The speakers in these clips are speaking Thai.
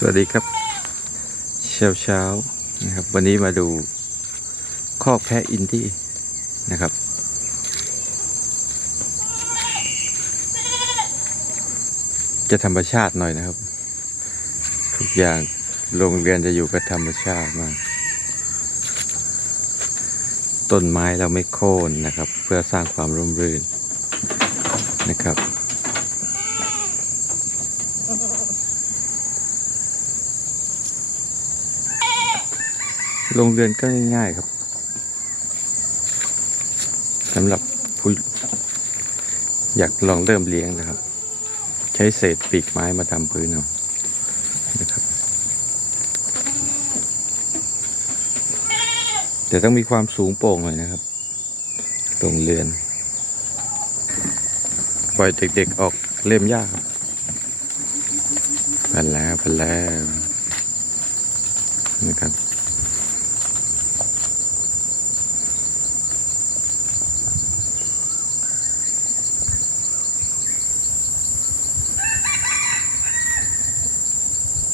สวัสดีครับ เช้าเช้าๆนะครับ วันนี้มาดูคอกแพะอินดี้นะครับ จะธรรมชาติหน่อยนะครับ ทุกอย่างโรงเรียนจะอยู่กับธรรมชาติมากต้นไม้เราไม่โค่นนะครับ เพื่อสร้างความร่มรื่นนะครับ โรงเรือนก็ง่ายๆครับสำหรับผู้อยากลองเริ่มเลี้ยงนะครับ ใช้เศษปีกไม้มาทำพื้นเอานะครับ แต่ต้องมีความสูงโปร่งหน่อยนะครับโรงเรือน ปล่อยเด็กๆออกเล่มยากครับพันแล้วพันแล้วนะครับ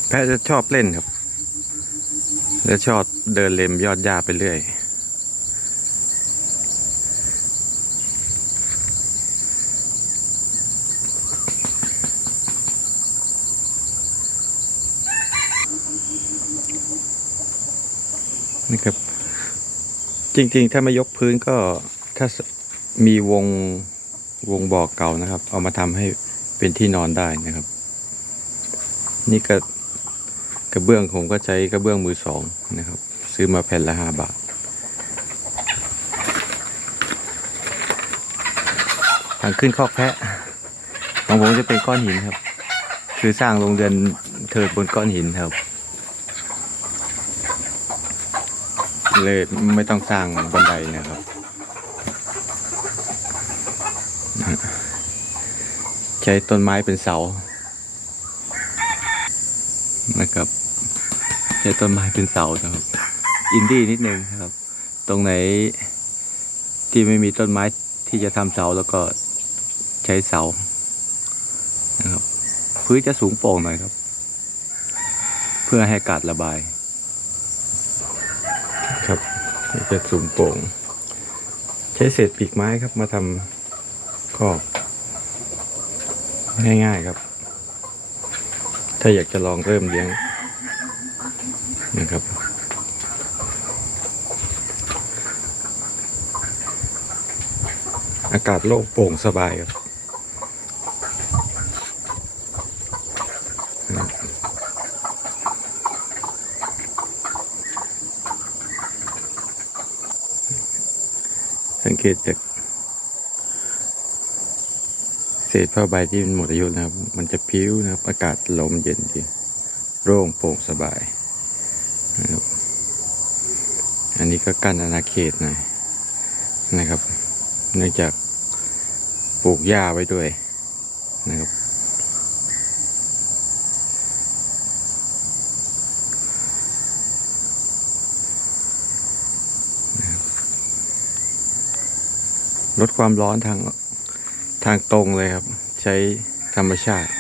แพะจะชอบเล่นครับและชอบเดินเล็มยอดหญ้าไปเรื่อย นี่ครับ จริง ๆ ถ้าไม่ยกพื้นก็ถ้ามีวงวงบอกเก่านะครับ เอามาทำให้เป็นที่นอนได้นะครับ นี่ก็ กระเบื้องผมก็ใช้กระเบื้องมือสองนะครับ ซื้อมาแผ่นละห้าบาททางขึ้นคอกแพะของผมจะเป็นก้อนหินครับ คือสร้างโรงเรือนเทิดบนก้อนหินครับ เลยไม่ต้องสร้างบันไดนะครับ ใช้ต้นไม้เป็นเสานะครับ ใช้ต้นไม้เป็นเสานะครับ อินดี้นิดนึงนะครับ ตรงไหนที่ไม่มีต้นไม้ที่จะทำเสาแล้วก็ใช้เสานะครับพื้นจะสูงโปร่งหน่อยครับ เพื่อให้อากาศระบาย ครับจะสูงโปร่ง ใช้เศษปีกไม้ครับ มาทำคอกง่ายๆครับ ถ้าอยากจะลองเริ่มเลี้ยง นะครับ อากาศโล่งโปร่งสบายครับสังเกตจากเศษผ้าใบที่มันหมดอายุนะครับ มันจะพิ้วนะครับ อากาศลมเย็นดี โล่งโปร่งสบาย อันนี้ก็กั้นอาณาเขตหน่อยนะครับ เนื่องจากปลูกหญ้าไว้ด้วยนะครับลดความร้อนทางทางตรงเลยครับ ใช้ธรรมชาติ